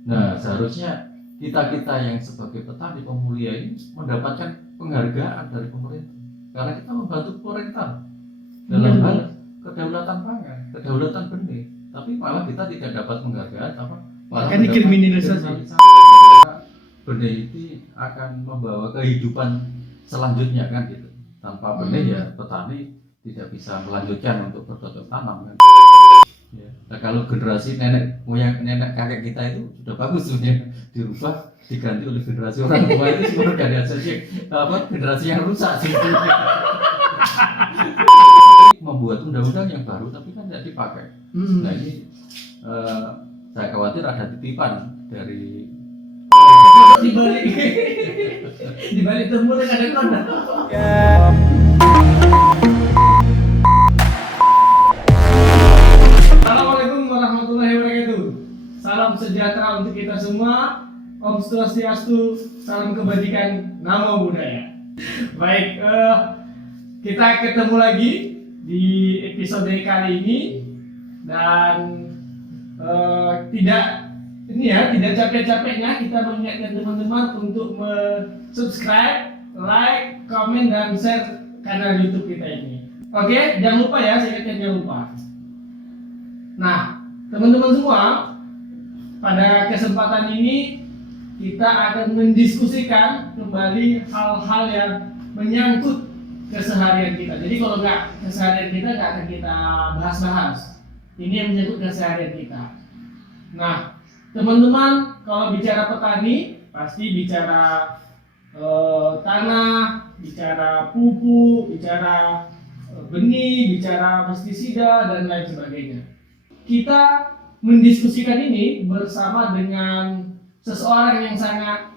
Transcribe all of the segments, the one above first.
Nah, seharusnya kita yang sebagai petani pemulia ini mendapatkan penghargaan dari pemerintah karena kita membantu pemerintah dalam hal kedaulatan pangan, kedaulatan benih. Tapi malah kita tidak dapat penghargaan, malah kan dikriminalisasi. Karena benih itu akan membawa kehidupan selanjutnya kan gitu. Tanpa benih ya petani tidak bisa melanjutkan untuk bercocok tanam kan. Ya. Nah, kalau generasi nenek moyang nenek kakek kita itu sudah bagus sebenarnya, dirubah diganti oleh generasi orang tua itu sebenarnya generasi yang rusak sih. Membuat undang-undang yang baru tapi kan tidak dipakai. Nah ini saya khawatir ada titipan dari dibalik tembul yang ada kona. Assalamualaikum warahmatullahi wabarakatuh. Salam sejahtera untuk kita semua. Om Swastiastu, salam kebajikan, namo buddhaya. Baik, kita ketemu lagi di episode kali ini dan tidak capek-capeknya kita mengingatkan teman-teman untuk subscribe, like, komen, dan share kanal YouTube kita ini. Oke, jangan lupa ya, saya ingatkan jangan lupa. Nah, teman-teman semua, pada kesempatan ini kita akan mendiskusikan kembali hal-hal yang menyangkut keseharian kita. Jadi kalau nggak keseharian kita nggak akan kita bahas-bahas. Ini yang menyangkut keseharian kita. Nah, teman-teman kalau bicara petani pasti bicara tanah, bicara pupuk, bicara benih, bicara pestisida dan lain sebagainya. Kita mendiskusikan ini bersama dengan seseorang yang sangat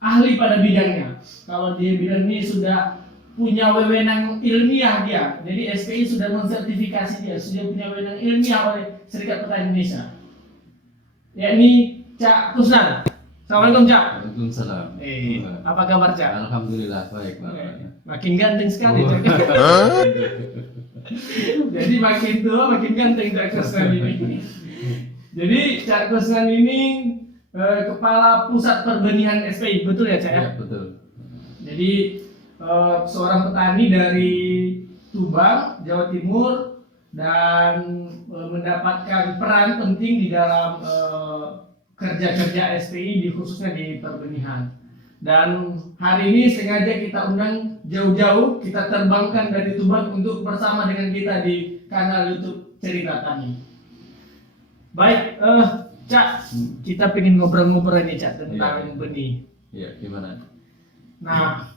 ahli pada bidangnya. Kalau dia bidang ini sudah punya wewenang ilmiah dia, jadi SPI sudah mensertifikasi dia, sudah punya wewenang ilmiah oleh Serikat Petani Indonesia, yakni Cak Kusnan. Assalamualaikum Cak. Waalaikumsalam. Apa kabar Cak? Alhamdulillah baik Pak. Makin ganteng sekali Cak. Jadi makin tua makin ganteng Cak Kusnan ini. Jadi Cak Kusnan ini Kepala Pusat Perbenihan SPI, betul ya Cak ya? Ya betul. Jadi seorang petani dari Tuban, Jawa Timur, dan mendapatkan peran penting di dalam kerja-kerja SPI khususnya di perbenihan. Dan hari ini sengaja kita undang jauh-jauh, kita terbangkan dari Tuban untuk bersama dengan kita di kanal YouTube Cerita Tani. Baik, Cak, kita pengen ngobrol-ngobrol nih Cak tentang benih. Iya, gimana? Nah,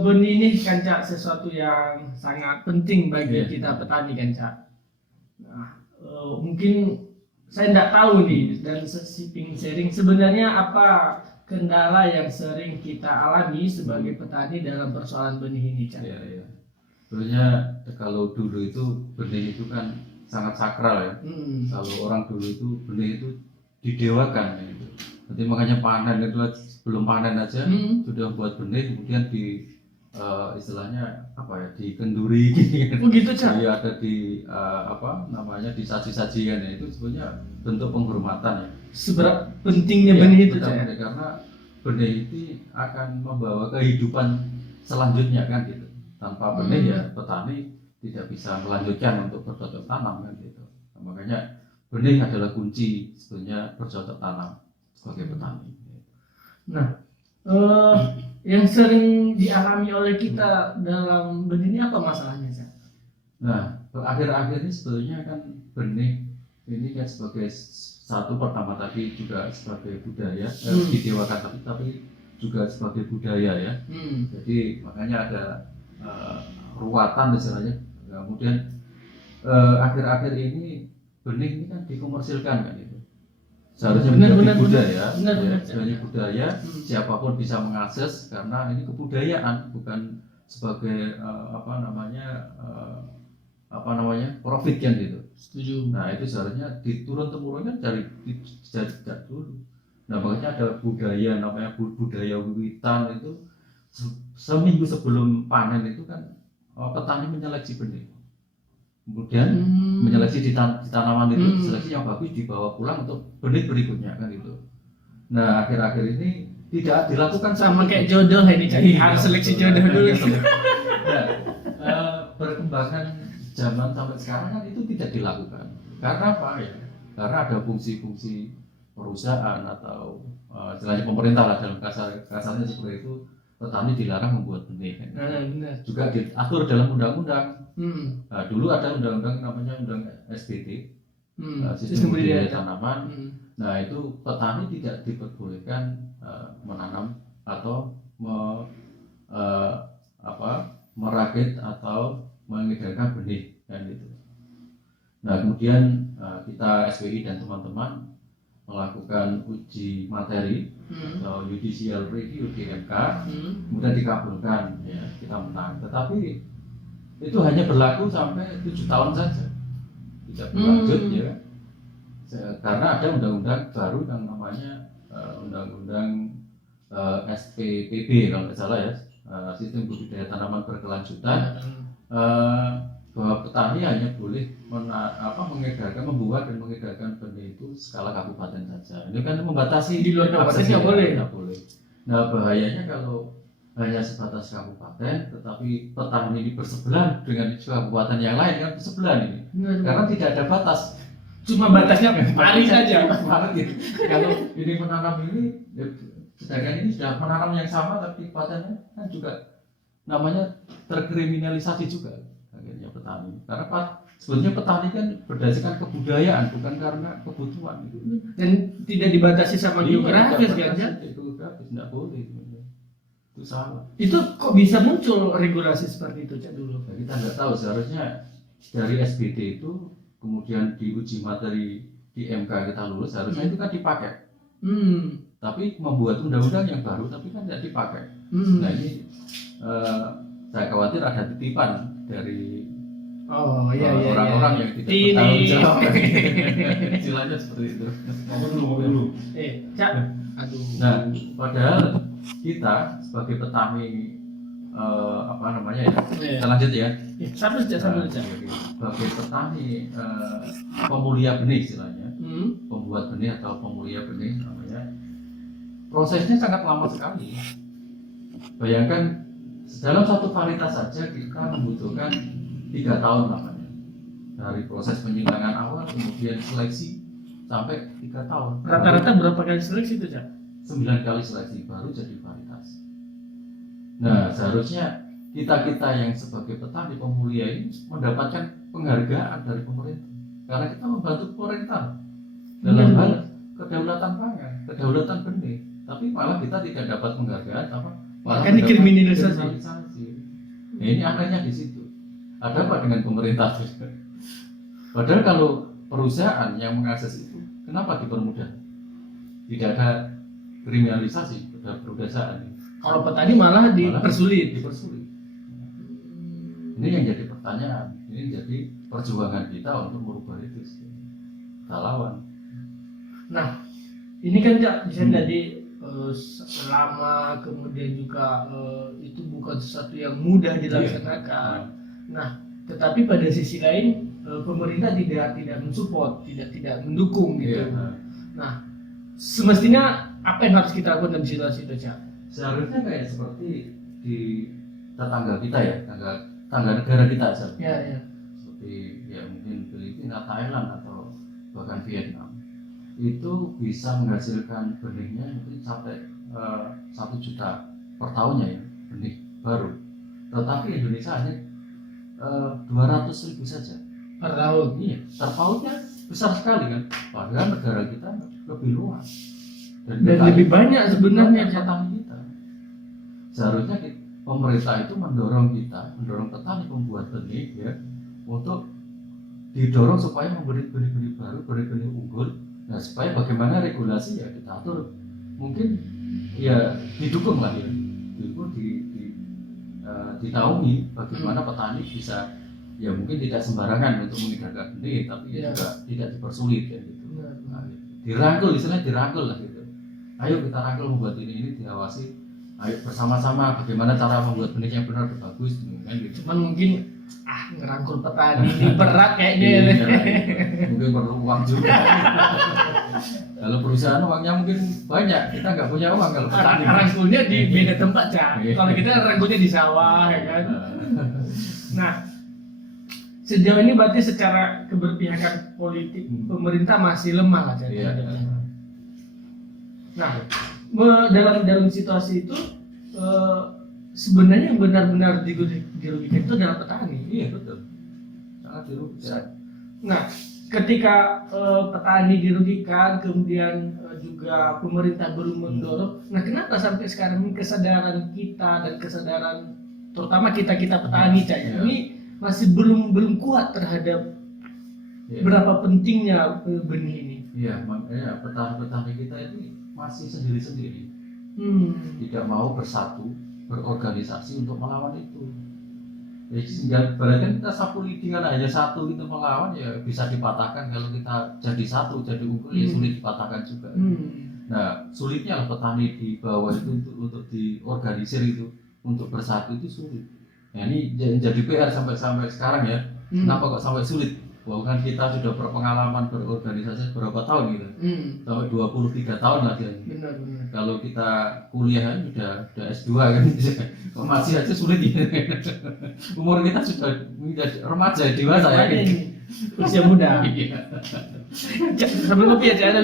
benih ini kan Cak sesuatu yang sangat penting bagi kita petani kan Cak. Nah, mungkin saya tidak tahu nih dan sharing sebenarnya apa kendala yang sering kita alami sebagai petani dalam persoalan benih ini Cak. Iya. Sebenarnya kalau dulu itu benih itu kan sangat sakral ya. Kalau orang dulu itu benih itu didewakan gitu. Nanti makanya panen itu belum panen aja sudah buat benih, kemudian di istilahnya dikenduri gitu. Oh gitu Cak. Jadi ada di disaji-sajikan ya, itu sebenarnya bentuk penghormatan ya. Seberapa pentingnya benih itu Cak? Karena benih itu akan membawa kehidupan selanjutnya kan gitu. Tanpa benih ya petani tidak bisa melanjutkan untuk bercocok tanam kan gitu. Nah, makanya benih adalah kunci sebenarnya bercocok tanam sebagai petani. Nah, yang sering dialami oleh kita dalam benih ini apa masalahnya, Cak? Nah, akhir-akhir ini sebetulnya kan benih ini kan sebagai satu pertama tadi juga sebagai budaya, didewakan tapi juga sebagai budaya ya. Jadi makanya ada ruatan istilahnya. Kemudian akhir-akhir ini benih ini kan dikomersilkan kan itu. Seharusnya menjadi budaya, sebagai budaya, siapapun bisa mengakses karena ini kebudayaan, bukan sebagai profit kan gitu. Setuju. Nah itu seharusnya diturun temurun kan dari dulu. Nah makanya ada budaya namanya budaya wiwitan itu seminggu sebelum panen itu kan petani menyeleksi benih. Kemudian menyeleksi di tanaman itu, seleksi yang bagus dibawa pulang untuk benih berikutnya kan gitu. Nah akhir-akhir ini tidak dilakukan Sama seperti kayak itu. jodoh ini, Cak. Iya, Harus seleksi betul. jodoh dulu. Nah, perkembangan zaman sampai sekarang kan itu tidak dilakukan. Karena apa ya? Karena ada fungsi-fungsi perusahaan atau istilahnya pemerintah lah, dalam kasarnya seperti itu, petani dilarang membuat benih. Benar. Juga diatur dalam undang-undang. Hmm. Nah, dulu ada undang-undang namanya undang SBT, sistem Sistem budidaya budidaya. tanaman. Nah itu petani tidak diperbolehkan menanam atau merakit atau mengedarkan benih kan gitu. Nah kemudian kita SPI dan teman-teman melakukan uji materi atau judicial review di MK, kemudian dikabulkan, ya kita menang. Tetapi itu hanya berlaku sampai 7 tahun saja, tidak berlanjut ya. Karena ada undang-undang baru yang namanya undang-undang SPPB kalau nggak salah ya, sistem budidaya tanaman berkelanjutan, bahwa petani hanya boleh mengedarkan, membuat dan mengedarkan benih itu skala kabupaten saja. Ini kan membatasi, Di luar kabupaten aksesnya, nggak boleh. nggak boleh. Nah bahayanya kalau hanya sebatas kabupaten, tetapi petani ini bersebelahan dengan kabupaten yang lain kan bersebelahan ini, karena tidak ada batas. Cuma batasnya pari saja. Gitu. Kalau ini menanam ini, sedangkan ini sudah menanam yang sama, tapi patennya kan juga namanya terkriminalisasi juga akhirnya petani. Karena sebetulnya petani kan berdasarkan kebudayaan, bukan karena kebutuhan gitu. Dan tidak dibatasi sama geografis kan, Cak? Geografis tidak boleh. Itu salah. Itu kok bisa muncul regulasi seperti itu, Cak, dulu? Nah, kita nggak tahu, seharusnya dari SBT itu kemudian diuji materi di MK kita lulus, harusnya itu kan dipakai. Tapi membuat undang-undang yang baru tapi kan tidak dipakai. Nah ini saya khawatir ada titipan dari orang-orang yang tidak bertanggung jawab. Istilahnya seperti itu. Dulu. Cak, aduh. Nah padahal kita sebagai petani kita lanjut ya. Sambil Cak. Sebagai petani pemulia benih istilahnya, pembuat benih atau pemulia benih namanya, prosesnya sangat lama sekali. Bayangkan dalam satu varietas saja kita membutuhkan 3 tahun lamanya, dari proses penyimpangan awal kemudian seleksi sampai 3 tahun. Rata-rata berapa kali seleksi itu, Cak? 9 kali seleksi baru jadi varietas. Nah seharusnya kita yang sebagai petani pemulia ini mendapatkan penghargaan dari pemerintah, karena kita membantu pemerintah dalam hal kedaulatan pangan, kedaulatan benih. Tapi malah kita tidak dapat penghargaan, malah kan dikriminalisasi. Nah, ini anehnya di situ. Ada apa dengan pemerintah? Padahal kalau perusahaan yang mengakses itu, kenapa dipermudah? Tidak ada kriminalisasi pada perusahaan. Kalau petani malah dipersulit. Ini yang jadi pertanyaan. Ini jadi perjuangan kita untuk merubah itu. Kita lawan. Nah, ini kan Cak, misalnya tadi selama kemudian juga itu bukan sesuatu yang mudah dilaksanakan. Nah, tetapi pada sisi lain pemerintah tidak mensupport, tidak mendukung gitu. Nah, semestinya apa yang harus kita lakukan dalam situasi itu, Cak? Seharusnya kayak seperti di tetangga kita ya, tangga negara kita saja. Ya. Seperti ya mungkin Filipina, Thailand atau bahkan Vietnam. Itu bisa menghasilkan benihnya mungkin sampai 1 juta per tahunnya ya, benih baru. Tetapi Indonesia hanya 200.000 saja Per tahun. Iya, terpautnya besar sekali kan. Padahal negara kita lebih luas Dan lebih banyak sebenarnya petani kita. Seharusnya pemerintah itu mendorong petani pembuat benih ya, untuk didorong supaya memberi benih-benih baru, benih-benih unggul. Nah supaya bagaimana regulasi ya kita atur, mungkin ya didukung lah ya, didukung dinaungi bagaimana petani bisa ya mungkin tidak sembarangan untuk mengedarkan benih, tapi juga tidak dipersulit ya gitu. Nah, dirangkul, istilahnya dirangkul lah gitu. Ayo kita rangkul membuat ini diawasi. Ayo bersama-sama bagaimana cara membuat benih yang benar dan bagus kan gitu. Cuman mungkin ngerangkul petani ini berat kayaknya. Mungkin perlu uang juga. Kalau perusahaan uangnya mungkin banyak, kita nggak punya uang kalau petani. Rangkulnya di beda tempat, Cak. Iya. Kalau kita rangkulnya di sawah, ya kan. Nah, sejauh ini berarti secara keberpihakan politik pemerintah masih lemah lah, Cak. Iya. Nah, dalam situasi itu sebenarnya yang benar-benar dirugikan itu adalah petani. Iya betul, sangat dirugikan. Nah, ketika petani dirugikan, kemudian juga pemerintah belum mendorong. Nah, kenapa sampai sekarang ini kesadaran kita dan kesadaran terutama kita petani, Cak, Iya. ini masih belum kuat terhadap Iya. berapa pentingnya benih ini. Iya, makanya petani-petani kita ini masih sendiri-sendiri, tidak mau bersatu, berorganisasi untuk melawan itu. Ya, sehingga berarti kita sapu lidi kan hanya satu itu melawan ya bisa dipatahkan. Kalau kita jadi satu, jadi unggul ya sulit dipatahkan juga. Nah, sulitnya lah petani di bawah itu untuk diorganisir itu, untuk bersatu itu sulit. Nah, ini jadi PR sampai sekarang ya. Kenapa kok sampai sulit? Bahwa kan kita sudah berpengalaman berorganisasi berapa tahun gitu, sampai 23 tahun lah kira. Benar. Kalau kita kuliah sudah S2 kan, kok masih aja sulit ya. Umur kita sudah remaja dewasa ya. Usia muda. Iya. Sambil ngopi aja,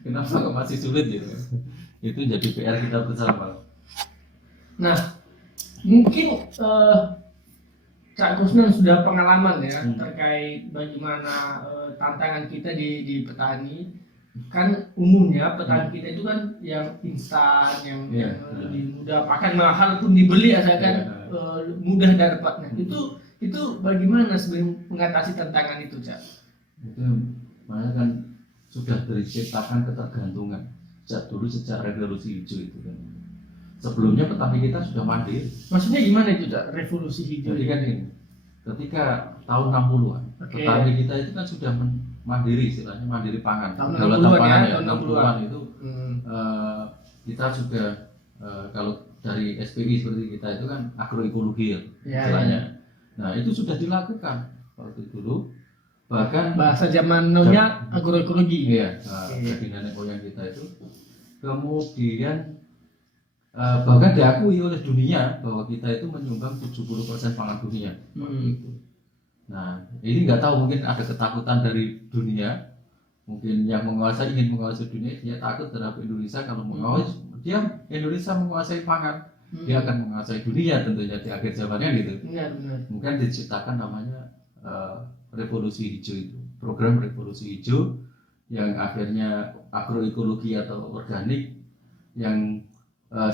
Kenapa kok masih sulit gitu? Itu jadi PR kita bersama. Nah, mungkin Cak Kusnan sudah pengalaman ya terkait bagaimana tantangan kita di petani. Kan umumnya petani kita itu kan yang instan, yang lebih mudah, bahkan mahal pun dibeli asalkan mudah dapatnya. Itu bagaimana sebenarnya mengatasi tantangan itu, Cak? Itu makanya kan sudah diciptakan ketergantungan sejak revolusi hijau itu kan. Sebelumnya petani kita sudah mandiri. Maksudnya gimana itu, Cak? Revolusi hijau. Jadi kan ini, ketika tahun 60-an, petani kita itu kan sudah mandiri, istilahnya mandiri pangan. Tahun Kedaulatan 60-an pangan ya, ya, tahun 60-an itu kita sudah kalau dari SPI seperti kita itu kan agroekologi ya, istilahnya. Nah, itu sudah dilakukan waktu dulu. Bahkan bahasa zaman now-nya agroekologi. Iya, jadi nenek moyang kita itu. Kemudian bahkan diakui oleh dunia bahwa kita itu menyumbang 70% pangan dunia. Nah, ini nggak tahu, mungkin ada ketakutan dari dunia, mungkin yang ingin menguasai dunia, dia takut terhadap Indonesia. Kalau Indonesia menguasai pangan, dia akan menguasai dunia tentunya di akhir zamannya gitu. Benar. Mungkin diciptakan namanya revolusi hijau itu, program revolusi hijau yang akhirnya agroekologi atau organik yang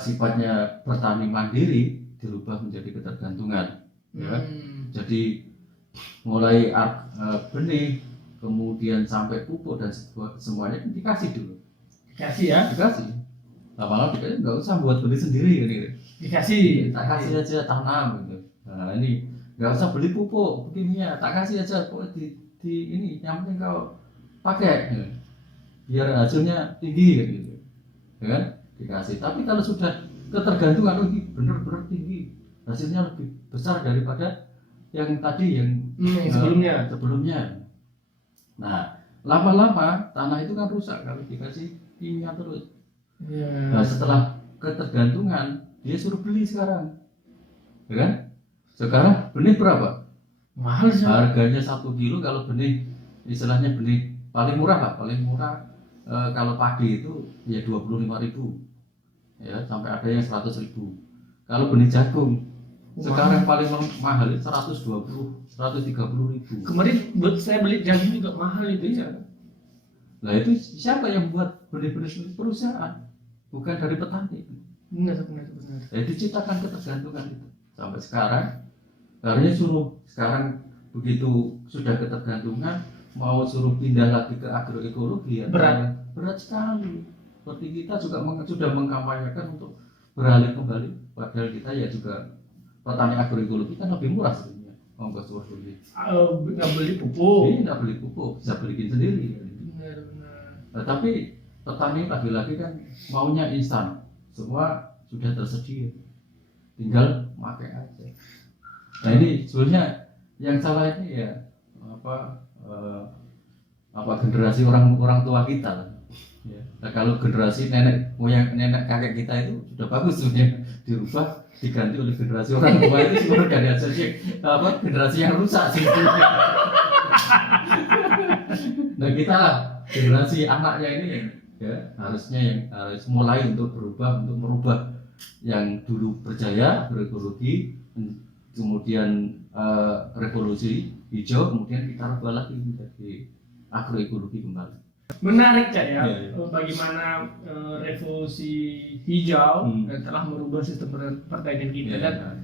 sifatnya petani mandiri dirubah menjadi ketergantungan. Ya. Jadi mulai benih, kemudian sampai pupuk dan semuanya dikasih dulu. Dikasih. Lama-lama kita nggak usah buat beli sendiri gitu. Dikasih. Tak kasih aja tanam gitu. Nah ini nggak usah beli pupuk kimia, tak kasih aja di ini, yang penting kau pakai gitu. Biar hasilnya tinggi gitu. Ya kan? Dikasih. Tapi kalau sudah ketergantungan lagi benar-benar tinggi, hasilnya lebih besar daripada yang tadi yang sebelumnya. Nah, lama-lama tanah itu kan rusak kalau dikasih kimia terus. Nah, setelah ketergantungan dia suruh beli sekarang, ya kan? Sekarang benih berapa? Mahal sih. Harganya 1 kilo kalau benih, istilahnya benih paling murah lah, kalau padi itu ya 25.000. Ya, sampai ada yang 100.000. Kalau benih jagung sekarang paling mahal 130.000. Kemarin saya beli jagung juga mahal itu, Cak. Nah, itu siapa yang buat benih-benih perusahaan, bukan dari petani. Benar. Jadi diciptakan ketergantungan itu sampai sekarang. Harusnya sekarang begitu sudah ketergantungan, mau suruh pindah lagi ke agroekologi ya berat sekali. Seperti kita juga sudah mengkampanyekan untuk beralih kembali, padahal kita ya juga petani agroekologi kan lebih murah sebenarnya ongkos produksi. Nggak beli pupuk. Nggak beli pupuk, bisa beliin sendiri. Benar. Nah, tapi petani lagi-lagi kan maunya instan, semua sudah tersedia, tinggal pakai aja. Nah ini sebenarnya yang salah ini ya generasi orang tua kita lah. Ya. Nah, kalau generasi nenek moyang nenek kakek kita itu sudah bagus sebenarnya, dirubah diganti oleh generasi orang tua itu sebenarnya generasi yang rusak sih. Nah kita lah generasi anaknya ini ya harusnya yang harus mulai untuk merubah yang dulu berjaya berekologi, kemudian revolusi hijau, kemudian kita rubah lagi menjadi agroekologi kembali. Menarik Cak ya, Iya. Bagaimana revolusi hijau dan telah merubah sistem pertanian kita. Iya. Dan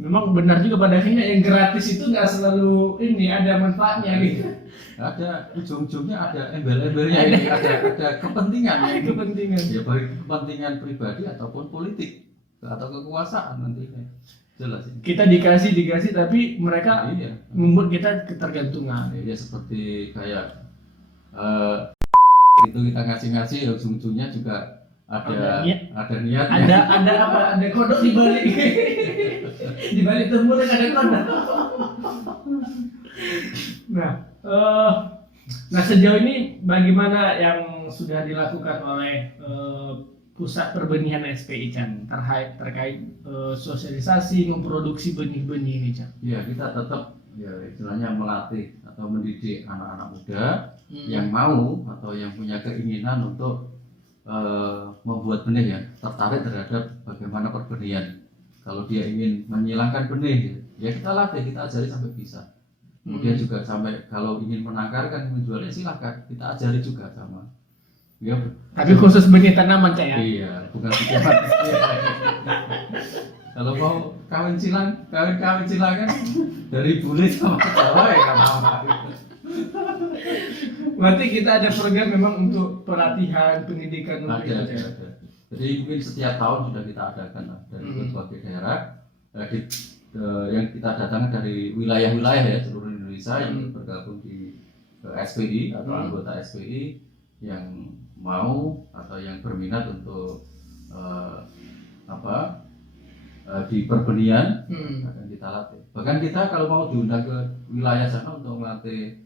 memang benar juga pada akhirnya yang gratis itu nggak selalu ini ada manfaatnya gitu. Ada ujung-ujungnya ada embel-embelnya ini, ada kepentingan Ada kepentingan. ya, baik kepentingan pribadi ataupun politik atau kekuasaan nantinya, jelas ini. Kita dikasih tapi mereka Iya. membuat kita ketergantungan. Ya seperti kayak itu kita ngasih ya ujung-ujungnya juga Ada ada niat Ada apa? Ada kodok di balik. Di balik tembur ada kodok. Nah sejauh ini bagaimana yang sudah dilakukan oleh pusat perbenihan SPI Cak terkait sosialisasi memproduksi benih-benih ini Cak? Ya kita tetap ya istilahnya melatih atau mendidik anak-anak muda yang mau atau yang punya keinginan untuk membuat benih ya, tertarik terhadap bagaimana perbenihan. Kalau dia ingin menyilangkan benih ya kita latih, kita ajari sampai bisa. Kemudian juga sampai kalau ingin menangkarkan, menjualnya silahkan, kita ajari juga sama. Ya, Tapi khusus benih tanaman Cak ya? iya, bukan sekitar. Kalau mau kawin silangan dari bule sama Jawa ya kan apa. Berarti kita ada program memang untuk pelatihan pendidikan untuk itu, Cak? Ada. Jadi mungkin setiap tahun sudah kita adakan lah, dari berbagai daerah yang kita datangkan dari wilayah-wilayah ya seluruh Indonesia yang bergabung di SPI atau anggota SPI yang mau atau yang berminat untuk di perbenihan akan kita latih. Bahkan kita kalau mau diundang ke wilayah sana untuk melatih,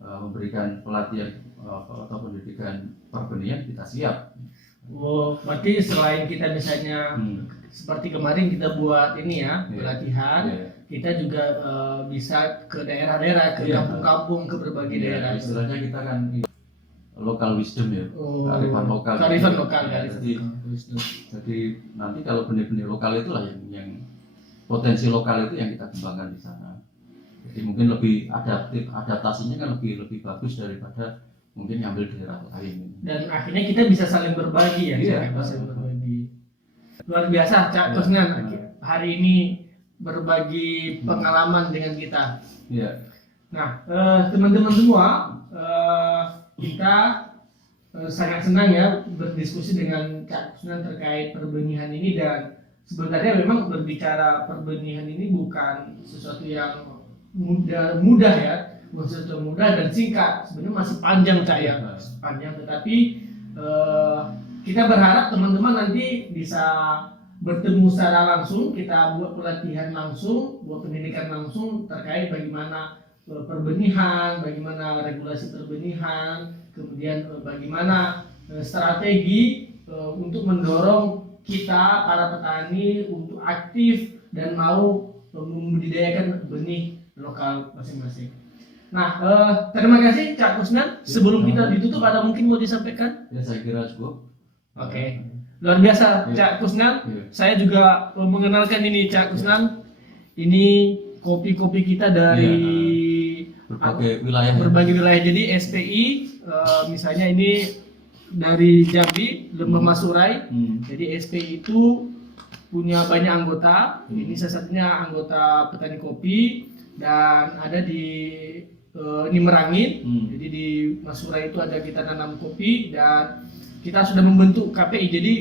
memberikan pelatihan atau pendidikan perbenihan, kita siap. Oh, berarti selain kita misalnya seperti kemarin kita buat ini ya, pelatihan, kita juga bisa ke daerah-daerah, ke kampung-kampung, ke berbagai daerah. Istilahnya kita kan local wisdom ya, kearifan lokal. Kearifan lokal. Jadi nanti kalau benih-benih lokal itulah yang potensi lokal itu yang kita kembangkan di sana. Jadi mungkin lebih adaptasinya kan lebih bagus daripada mungkin ngambil daerah lain. Dan akhirnya kita bisa saling berbagi ya, Iya. saling berbagi. Luar biasa Cak Kusnan hari ini berbagi pengalaman dengan kita. Iya. Nah, teman-teman semua, kita sangat senang ya berdiskusi dengan Cak Kusnan terkait perbenihan ini, dan sebenarnya memang berbicara perbenihan ini bukan sesuatu yang mudah ya, bukan sesuatu yang mudah dan singkat. Sebenarnya masih panjang Cak ya, panjang, tetapi kita berharap teman-teman nanti bisa bertemu secara langsung, kita buat pelatihan langsung, buat pendidikan langsung terkait bagaimana perbenihan, bagaimana regulasi perbenihan, kemudian bagaimana strategi untuk mendorong kita para petani untuk aktif dan mau membudidayakan benih lokal masing-masing. Nah, terima kasih Cak Kusnan. Sebelum kita ditutup, ada mungkin mau disampaikan? Ya saya kira cukup. Oke. Luar biasa Cak Kusnan. Saya juga mengenalkan ini Cak Kusnan. Ini kopi-kopi kita dari berbagai wilayah. Jadi SPI misalnya ini dari Jambi, Lembah Masurai. Jadi SPI itu punya banyak anggota. Ini salah satunya anggota petani kopi, dan ada di ini Merangin. Jadi di Masurai itu ada kita tanam kopi, dan kita sudah membentuk KPI. Jadi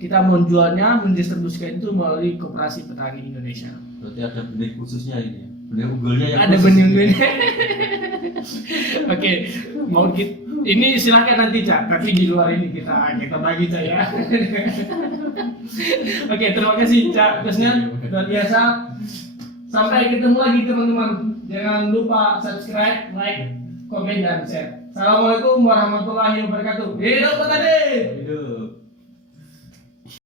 kita menjualnya, mendistribusikan itu melalui Koperasi Petani Indonesia. Berarti ada benih khususnya ini, benih unggulnya yang ada benih unggulnya. Oke, mau ini silahkan nanti Cak, tapi di luar ini kita bagi Cak ya. Oke, terima kasih Cak Kusnan, luar biasa. Sampai ketemu lagi teman-teman. Jangan lupa subscribe, like, komen, dan share. Assalamualaikum warahmatullahi wabarakatuh. Hidup petani. Hidup.